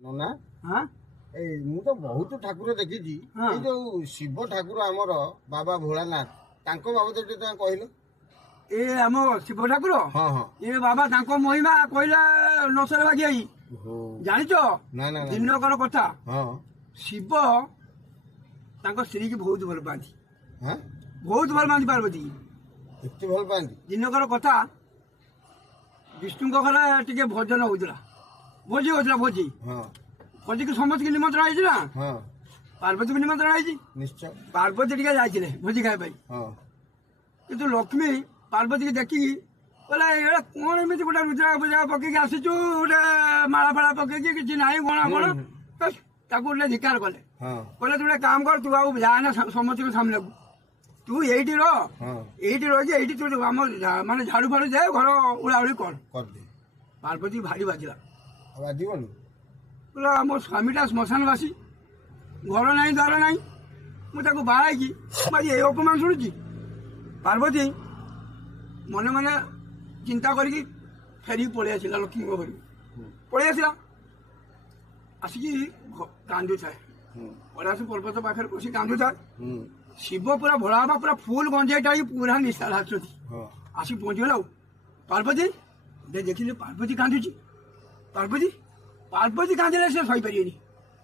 ନନା हाँ ଏଇ ମୁଁ ତ ବହୁତ ଠାକୁର ଦେଖିଛି ହଁ। ଏଇ ଯୋଉ ଶିବ ଠାକୁର ଆମର ବାବା ଭୋଳାନାଥ ତାଙ୍କ ବାବଦରେ ଟିକେ ତମେ କହିଲ। ये आम शिव ठाकुर ହଁ ହଁ ये बाबा तांको महिमा कहला नसर भागी हो जानिच ନା ନା ନା दिनकर कथा ହଁ शिव तांको स्त्री की बहुत भल पाती ହଁ बहुत भल पाती पार्वती ଏତେ ଭଲ ପାଆନ୍ତି। दिनकर कथा विष्णु घरे टिके भजन होता भोजी होता भोजी ହଁ भोजी की समस्त की निमंत्रण आई ना ହଁ पार्वती को निमंत्रण आई ନିଶ୍ଚୟ पार्वती टिके जाइए भोजी खाए ହଁ किंतु लक्ष्मी पार्वती की देखी बोले ये कौन एमती गोटे रुद्रा पूजा पकईक आसीचु गोटे माला फाड़ा पकईक किसी ना गणा कौन ताकू गोटे धिकार कले ହଁ कहले तू गोटे काम कर तू आउ जाना समस्त सामने को तू यही रह ହଁ रही तू आम माने झाड़ू फाड़ू जाए घर उड़ाउड़ी कर କରିଦେ पार्वती भारी बाजिला ଆଉ ବାଜିବନି। बोला मो स्वामीटा श्मशानवासी घर ना द्वार ना मुझे बाहर बाजी ये अपमान शुणुची पार्वती मने मने चिंता करी फेरी पलि आसला लक्ष्मी घर पलि आसला आसिकी कांदू थाए कैलाश पर्वत पाखे बस कांदू थाए शिव पूरा भोला बाबा पूरा फुल गंजाई टाड़ी पूरा निशाल हाथी ହଁ आसिक पहुंचीगला पार्वती देखिले पार्वती कांदुची पार्वती पार्वती कांदिले से सही पारिएनी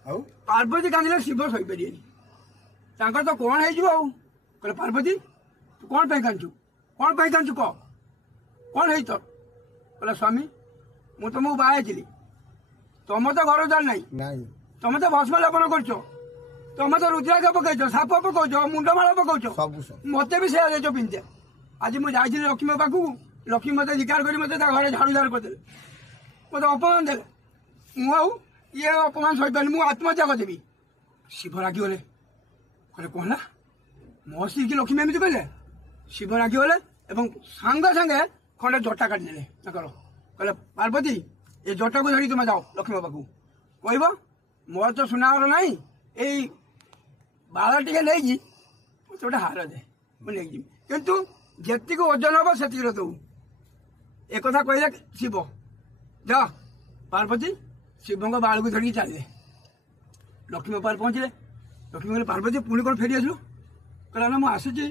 ଆଉ पार्वती कांदिले शिव सही पारिएनी तांकर तो कौन है कहले पार्वती तू कौन पे कांचु कह कौन है तो कहले स्वामी मु तुमको बाहर तुम तो घर द्वार नहीं ନାଇଁ तुम तो भस्म लेपन कर तुम तो रुद्राक्ष पकईच साप पकौच मुंडमाल पकौच ସବୁ ସବୁ मत भी से देच पिंधे आज मुझे लक्ष्मी पाखु लक्ष्मी मत धिकार कर मत घर झाड़ूझाड़ करदे मत अपमान देले ये अपमान सही पारे मुझे आत्महत्या करदेवी शिव रागिगले कहले कौन ना मो स्त्री की लक्ष्मी एमती कहले शिव रागिगले सांगे सांगे खंडे जटा काटिदेले कहले पार्वती ये जटा को धरी तुम जाओ लक्ष्मी पाखु कह मोर तो सुनावर ना यही बाल टे नहीं गोटे हार दे मुझे किंतु जी ओजन हम से दू एक कहले शिव जा पार्वती शिव बाल को धरिकी चलिए लक्ष्मी पाखे पहुंचले लक्ष्मी कहले पार्वती पुणी कौन फेरी आसलु कहला ना मुझे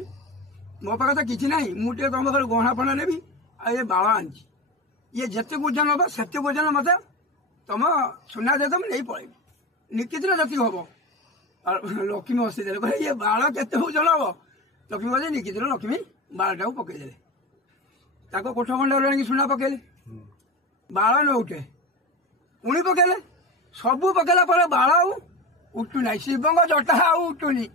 मो पाखे तो किसी ना मुझे तुम घर गहना फणा नेबी आ ये बाल आनी ये जिते ओजन हम से ओजन मत तुम सुना दे तुम नहीं पड़े निकित जी हम लक्ष्मी हसीदे कहे ये बाल के ओजन हम लक्ष्मी कहते निकित लक्ष्मी बालटा को पकईदे कोठ खंड आनी सुना पकईले बाल न उठे पुणी पकईले सबू पकईला बाल उठुना शिव जटा उठुनी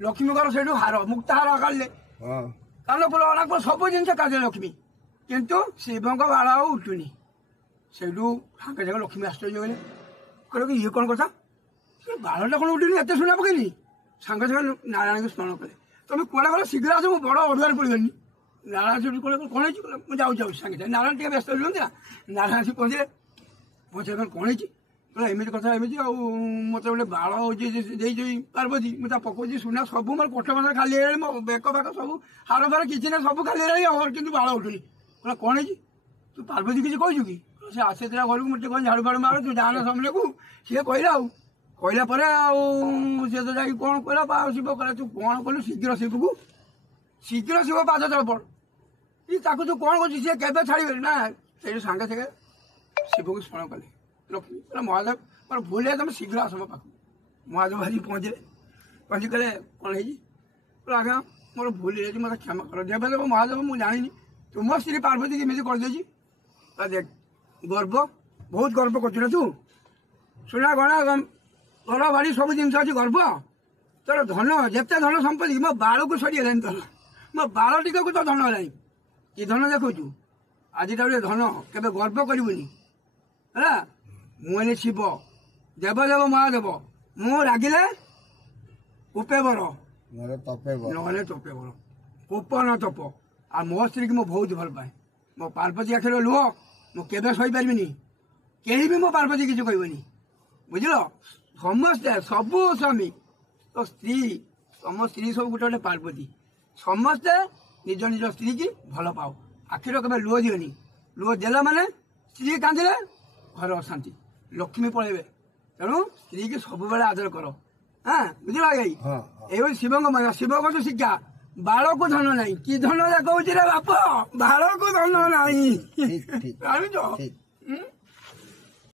लक्ष्मी से हार मुक्त हार काढ़े ହଁ कान फुल अनाक सब जिन काढ़े लक्ष्मी किंतु शिव बाल उठुनी से सागे सागे लक्ष्मी आश्चर्य गले कहले ये कौन कथा बालटा कौन उठुनी एत सुना पकईनी सागे सागे नारायण को स्मरण कले तुम कौड़ा गल शीघ्र आस मुझे बड़ अड़ुआर पड़गनी नारायण से कौन मुझे जाऊँ सागे सागे नारायण टे व्यस्त रुहती ना नारायण से पहुँचे पहुँचे कौन है एमती कथा एमती मत गोटे बाल हो पार्वती मुझे पकौची सुना सब मोर कोठ मत खाली मो बेक फाक सब हार फार किसी ना सब खाली कि बाल उठुनी कहला कौन है तू पार्वती किसी कहू कि से आसे घर को मुझे कौन झाड़ू फाड़ू मार तू जाना सामने को सी कहला कहला सी तो जाकि कौन कहला शिव कहला तू कौन कलु शीघ्र शिव को शीघ्र शिव पाद तल पड़ तू कौन कर सी के छाड़े ना से सागे सागे शिव को स्मरण कले लक्ष्मी महादेव मोर भूल है तुम शीघ्र आस मो पाख महादेव भाजी पहुँचे पहुँची कहले कौन है आज्ञा मोर भूल है मत क्षमा कर देवदेव महादेव मुझे जानी तुम स्त्री पार्वती केमी करदे देख गर्व बहुत गर्व कर तू सुना गणा घर बाड़ी सब जिन अच्छी गर्व तोर धन जिते धन संपत्ति मो बाल को सरीगला धन मो बाल टिका को तो धन है कि धन देखु आज धन के गर्व करनी है मुझे शिव देवदेव महादेव मु रागिले उपेबर ନହେଲେ ତପେବ नहले तपेबर कोप न तप आ मो स्त्री की मो बहुत भल पाए मो पार्वती आखिर लुह मुझे सही पारि कहीं भी मो पार्वती किसी कहनी बुझल समस्ते सबू स्वामी तो स्त्री सम स्त्री सब गोटे गोटे पार्वती समस्ते निज निज स्त्री की भल पाओ आखिर के लुह दिनी लुह देला माने स्त्री कांदिले घर अशांति लक्ष्मी पलैबे ତେଣୁ ସ୍ତ୍ରୀକି ସବୁବେଳେ ଆଦର କର। ହଁ ବୁଝିଲ ଆଜ୍ଞା। ହଁ ଏଇ ହଉଛି ଶିବଙ୍କ ମହିମା, ଶିବଙ୍କ ଯୋଉ ଶିକ୍ଷା। ବାଳକୁ ଧନ ନାହିଁ, କି ଧନ କହୁଛି ରେ ବାପ, ବାଳକୁ ଧନ ନାହିଁ ଠିକ ଠିକ ଜାଣିଛ। ଠିକ।